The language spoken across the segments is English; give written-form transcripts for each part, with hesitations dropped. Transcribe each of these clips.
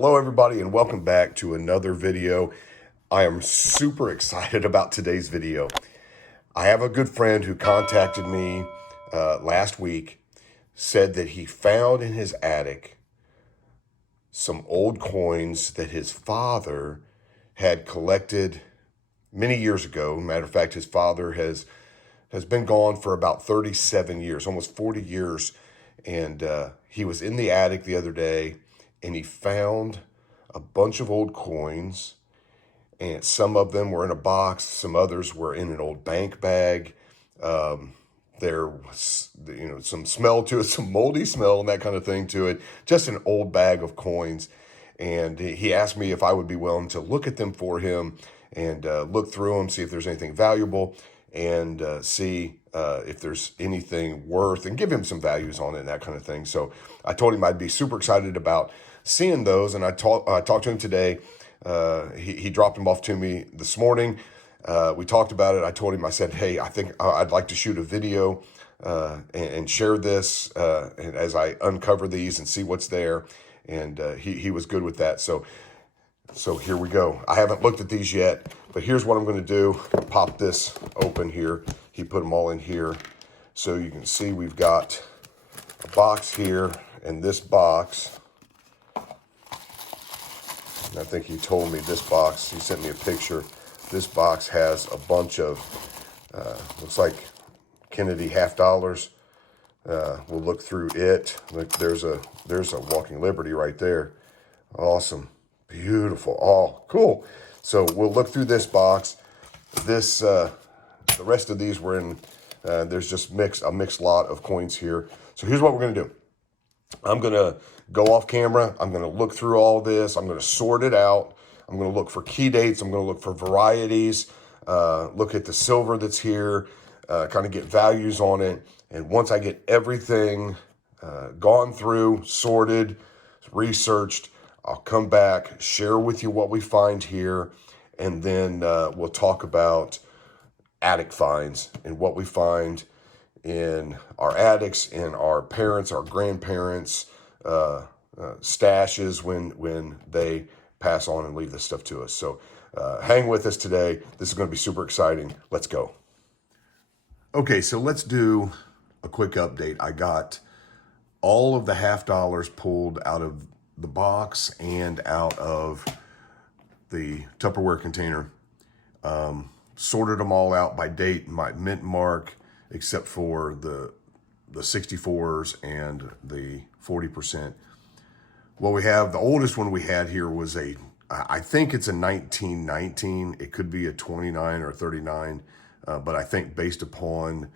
Hello everybody and welcome back to another video. I am super excited about today's video. I have a good friend who contacted me last week, said that he found in his attic some old coins that his father had collected many years ago. Matter of fact, his father has been gone for about 37 years, almost 40 years. And he was in the attic the other day and he found a bunch of old coins, and some of them were in a box, some others were in an old bank bag. There was, some smell to it, some moldy smell and that kind of thing to it, just an old bag of coins. And he asked me if I would be willing to look at them for him and look through them, see if there's anything valuable, and see if there's anything worth, and give him some values on it and that kind of thing. So I told him I'd be super excited about seeing those, and I talked to him today. He dropped them off to me this morning. We talked about it. I told him, I said, hey, I think I'd like to shoot a video and share this and as I uncover these and see what's there. And he was good with that. So here we go. I haven't looked at these yet, but here's what I'm going to do. Pop this open here. He put them all in here. So you can see we've got a box here, and this box, and I think he told me this box, he sent me a picture. This box has a bunch of, looks like Kennedy half dollars. We'll look through it. Look, there's a Walking Liberty right there. Awesome. Beautiful. Oh, cool. So we'll look through this box. This, the rest of these were in, there's just a mixed lot of coins here. So here's what we're going to do. I'm going to go off camera. I'm going to look through all this. I'm going to sort it out. I'm going to look for key dates. I'm going to look for varieties, look at the silver that's here, kind of get values on it. And once I get everything gone through, sorted, researched, I'll come back, share with you what we find here, and then we'll talk about attic finds and what we find in our attics, in our parents, our grandparents' stashes when they pass on and leave this stuff to us. So hang with us today. This is going to be super exciting. Let's go. Okay, so let's do a quick update. I got all of the half dollars pulled out of the box and out of the Tupperware container. Sorted them all out by date, my mint mark, except for the 64s and the 40%. What we have, the oldest one we had here was I think it's a 1919. It could be a 29 or 39, but I think based upon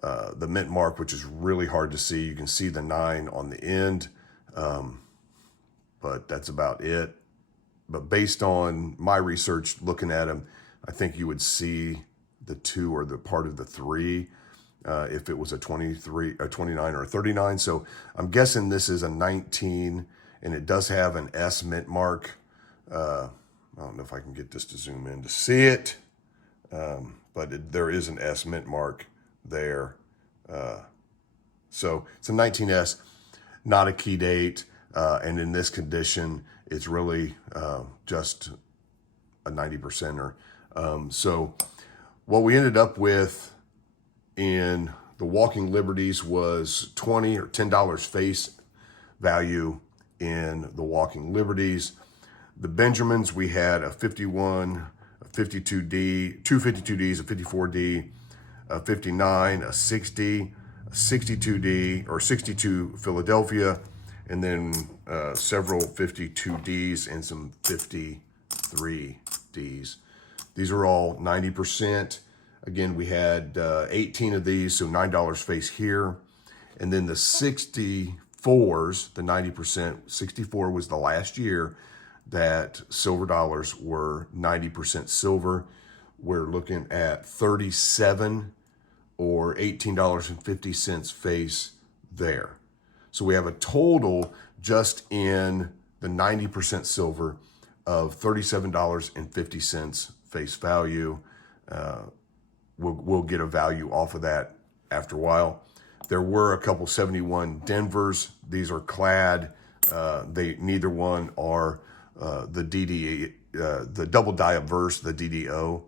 the mint mark, which is really hard to see, you can see the 9 on the end, but that's about it. But based on my research, looking at them, I think you would see the 2 or the part of the 3 if it was a 23, a 29 or a 39. So I'm guessing this is a 19, and it does have an S mint mark. I don't know if I can get this to zoom in to see it, but there is an S mint mark there. So it's a 19S, not a key date. And in this condition, it's really just a 90%er. So what we ended up with in the Walking Liberties was $20 or $10 face value in the Walking Liberties. The Benjamins, we had a 51, a 52D, two 52Ds, a 54D, a 59, a 60, a 62D, or 62 Philadelphia, and then several 52Ds and some 53Ds. These are all 90%. Again, we had 18 of these, so $9 face here. And then the 64s, the 90%, 64 was the last year that silver dollars were 90% silver. We're looking at 37 or $18.50 face there. So we have a total just in the 90% silver of $37.50 face value. We'll get a value off of that after a while. There were a couple 71 Denvers. These are clad. Neither one are the the double die obverse, the DDO,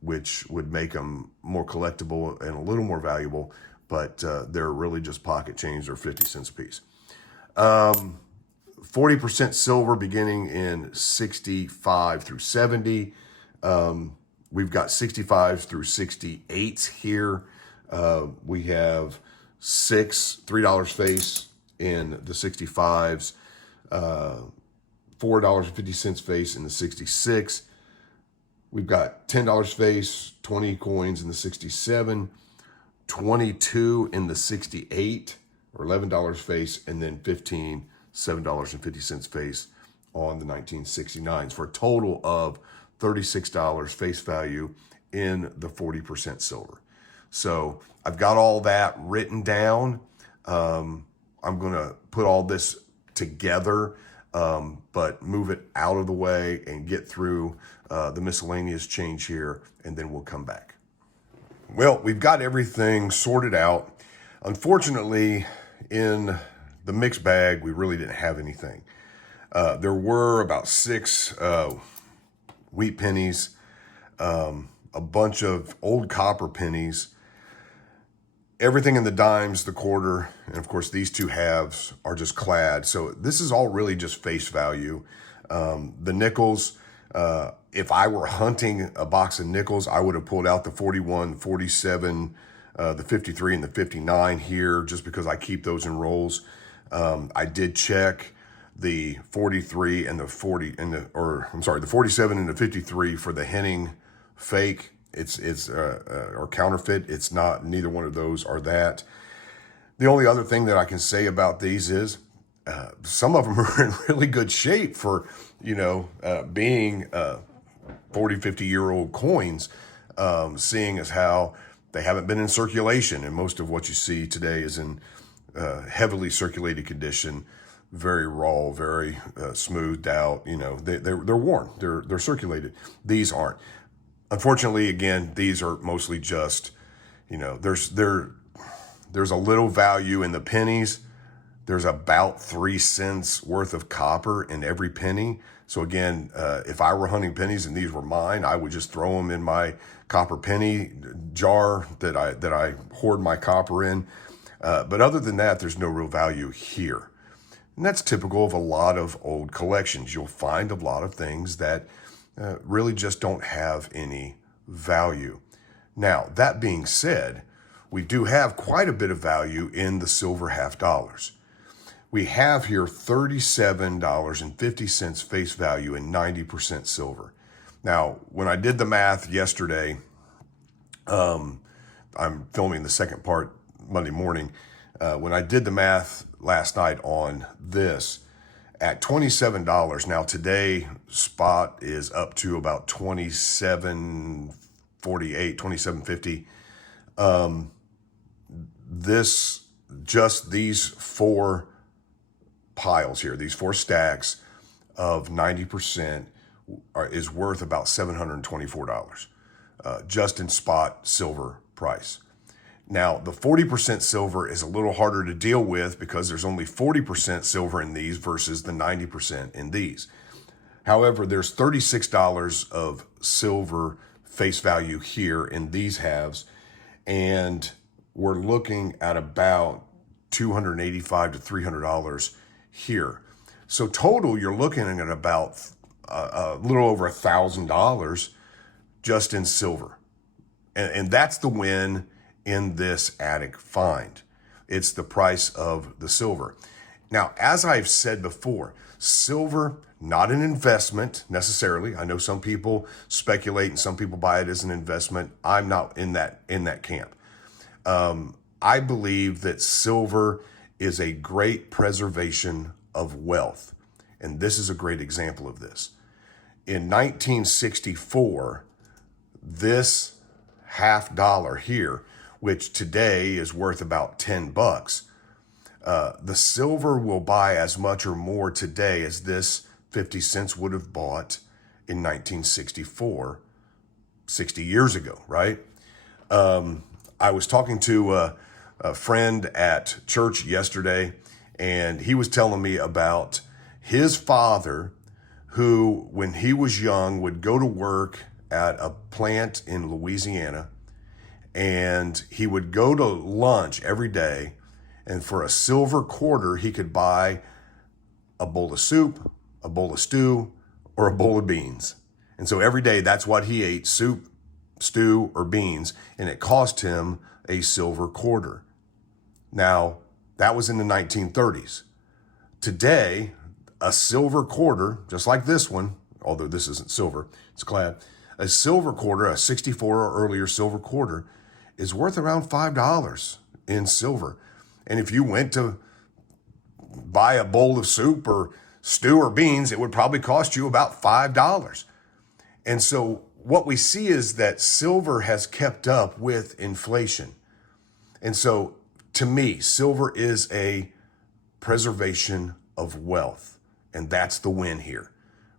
which would make them more collectible and a little more valuable, but they're really just pocket change. They're 50 cents a piece. 40% silver beginning in 65 through 70. We've got 65s through 68s here. We have $3 face in the 65s, $4.50 face in the 66. We've got $10 face, 20 coins in the 67, 22 in the 68, or $11 face, and then 15, $7.50 face on the 1969s, for a total of $36 face value in the 40% silver. So I've got all that written down. I'm going to put all this together, but move it out of the way and get through the miscellaneous change here, and then we'll come back. Well, we've got everything sorted out. Unfortunately, in the mixed bag, we really didn't have anything. There were about 6 wheat pennies, a bunch of old copper pennies, everything in the dimes, the quarter, and of course these 2 halves are just clad. So this is all really just face value. The nickels, if I were hunting a box of nickels, I would have pulled out the 41, 47, the 53, and the 59 here, just because I keep those in rolls. I did check the 43 and the 47 and the 53 for the Henning fake. It's or counterfeit. It's not, neither one of those are that. The only other thing that I can say about these is some of them are in really good shape for, being 40, 50-year-old coins, seeing as how they haven't been in circulation. And most of what you see today is in heavily circulated condition, very raw, very smoothed out. They're worn, they're circulated. These aren't. Unfortunately, again, these are mostly just, there's a little value in the pennies. There's about 3 cents worth of copper in every penny. So again, if I were hunting pennies and these were mine, I would just throw them in my copper penny jar that I hoard my copper in. But other than that, there's no real value here. And that's typical of a lot of old collections. You'll find a lot of things that really just don't have any value. Now, that being said, we do have quite a bit of value in the silver half dollars. We have here $37.50 face value in 90% silver. Now, when I did the math yesterday, I'm filming the second part Monday morning. When I did the math last night on this, at $27, now today spot is up to about $27.48, $27.50. These 4 piles here, these 4 stacks of 90% is worth about $724, just in spot silver price. Now, the 40% silver is a little harder to deal with because there's only 40% silver in these versus the 90% in these. However, there's $36 of silver face value here in these halves, and we're looking at about $285 to $300 here. So total, you're looking at about a little over $1,000 just in silver. And that's the win in this attic find. It's the price of the silver. Now, as I've said before, silver, not an investment necessarily. I know some people speculate and some people buy it as an investment. I'm not in that camp. I believe that silver is a great preservation of wealth. And this is a great example of this. In 1964, this half dollar here, which today is worth about $10, the silver will buy as much or more today as this 50 cents would have bought in 1964, 60 years ago, right? I was talking to a friend at church yesterday, And he was telling me about his father, who, when he was young, would go to work at a plant in Louisiana, and he would go to lunch every day, and for a silver quarter, he could buy a bowl of soup, a bowl of stew, or a bowl of beans. And so every day, that's what he ate: soup, stew, or beans, and it cost him a silver quarter. Now, that was in the 1930s. Today, a silver quarter, just like this one, although this isn't silver, it's clad, a silver quarter, a 64 or earlier silver quarter, is worth around $5 in silver. And if you went to buy a bowl of soup or stew or beans, it would probably cost you about $5. And so what we see is that silver has kept up with inflation. And so to me, silver is a preservation of wealth. And that's the win here,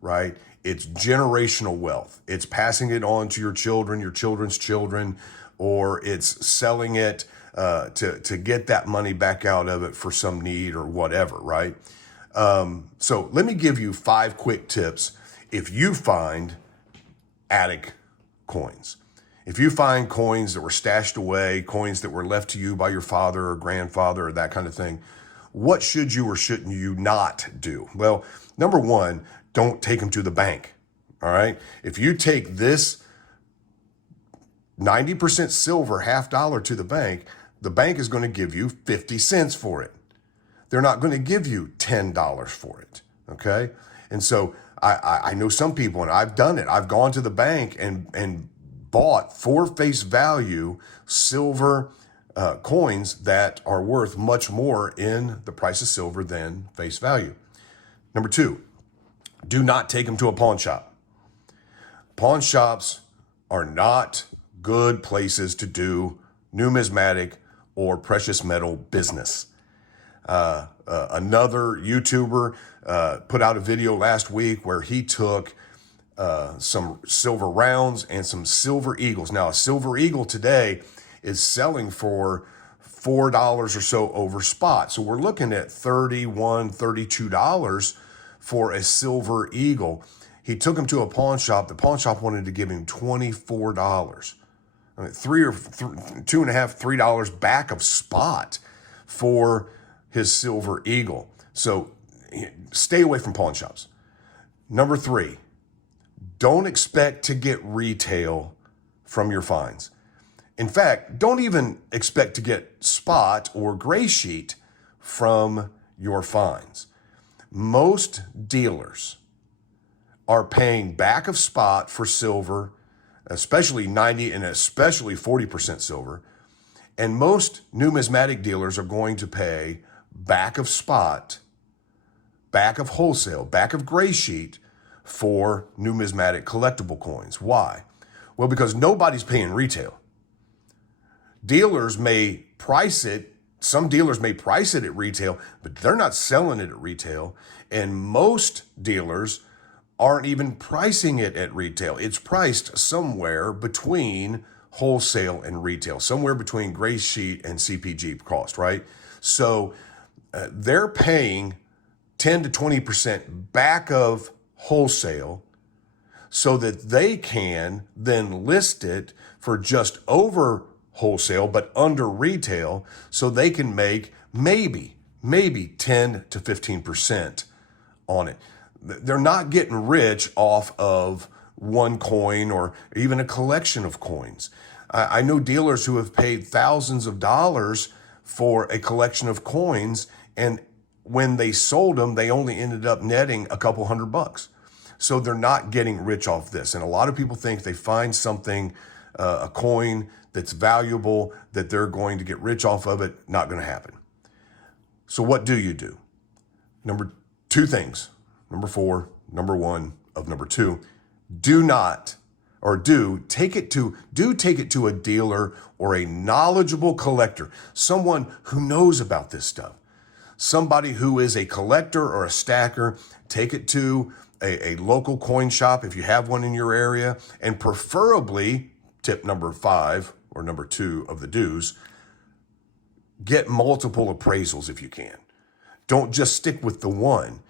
right? It's generational wealth. It's passing it on to your children, your children's children, or it's selling it to get that money back out of it for some need or whatever, right? So let me give you 5 quick tips if you find attic coins. If you find coins that were stashed away, coins that were left to you by your father or grandfather or that kind of thing, what should you or shouldn't you not do? Well, number one, don't take them to the bank, all right? If you take this 90% silver $50 to the bank is going to give you 50 cents for it. They're not going to give you $10 for it, okay? And so I know some people, and I've done it. I've gone to the bank and bought for face value silver coins that are worth much more in the price of silver than face value. Number 2, do not take them to a pawn shop. Pawn shops are not good places to do numismatic or precious metal business. Another YouTuber put out a video last week where he took some silver rounds and some silver eagles. Now, a silver eagle today is selling for $4 or so over spot. So we're looking at $31, $32 for a silver eagle. He took him to a pawn shop. The pawn shop wanted to give him $24. I mean, $2.50, $3 back of spot for his silver eagle. So stay away from pawn shops. Number 3, don't expect to get retail from your finds. In fact, don't even expect to get spot or gray sheet from your finds. Most dealers are paying back of spot for silver, especially 90 and especially 40% silver. And most numismatic dealers are going to pay back of spot, back of wholesale, back of gray sheet for numismatic collectible coins. Why? Well, because nobody's paying retail. Dealers may price it, some dealers may price it at retail, but they're not selling it at retail. And most dealers aren't even pricing it at retail. It's priced somewhere between wholesale and retail, somewhere between gray sheet and CPG cost, right? So they're paying 10 to 20% back of wholesale so that they can then list it for just over wholesale, but under retail, so they can make maybe 10 to 15% on it. They're not getting rich off of one coin or even a collection of coins. I know dealers who have paid thousands of dollars for a collection of coins, and when they sold them, they only ended up netting a couple $100. So they're not getting rich off this. And a lot of people think they find something, a coin that's valuable, that they're going to get rich off of it. Not going to happen. So what do you do? Number 2 things. Number 4, number 1 of number 2. Do take it to a dealer or a knowledgeable collector, someone who knows about this stuff. Somebody who is a collector or a stacker. Take it to a local coin shop if you have one in your area, and preferably, tip number 5 or number 2 of the do's, get multiple appraisals if you can. Don't just stick with the one.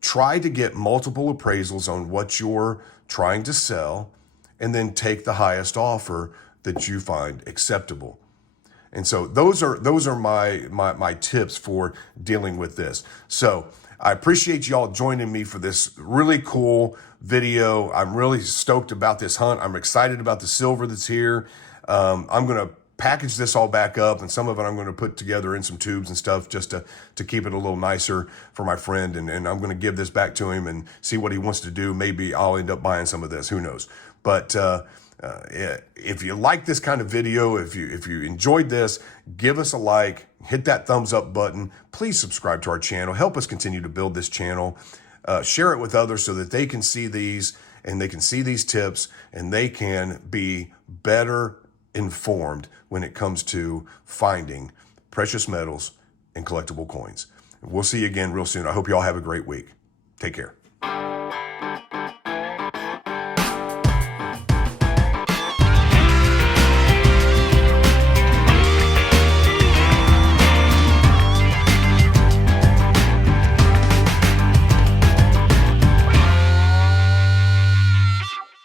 Try to get multiple appraisals on what you're trying to sell, and then take the highest offer that you find acceptable. And so those are my tips for dealing with this. So I appreciate y'all joining me for this really cool video. I'm really stoked about this hunt. I'm excited about the silver that's here. I'm going to package this all back up, and some of it I'm going to put together in some tubes and stuff just to keep it a little nicer for my friend. And I'm going to give this back to him and see what he wants to do. Maybe I'll end up buying some of this. Who knows? But if you like this kind of video, if you enjoyed this, give us a like, hit that thumbs up button. Please subscribe to our channel. Help us continue to build this channel. Share it with others so that they can see these and they can see these tips and they can be better informed when it comes to finding precious metals and collectible coins. We'll see you again real soon. I hope you all have a great week. Take care.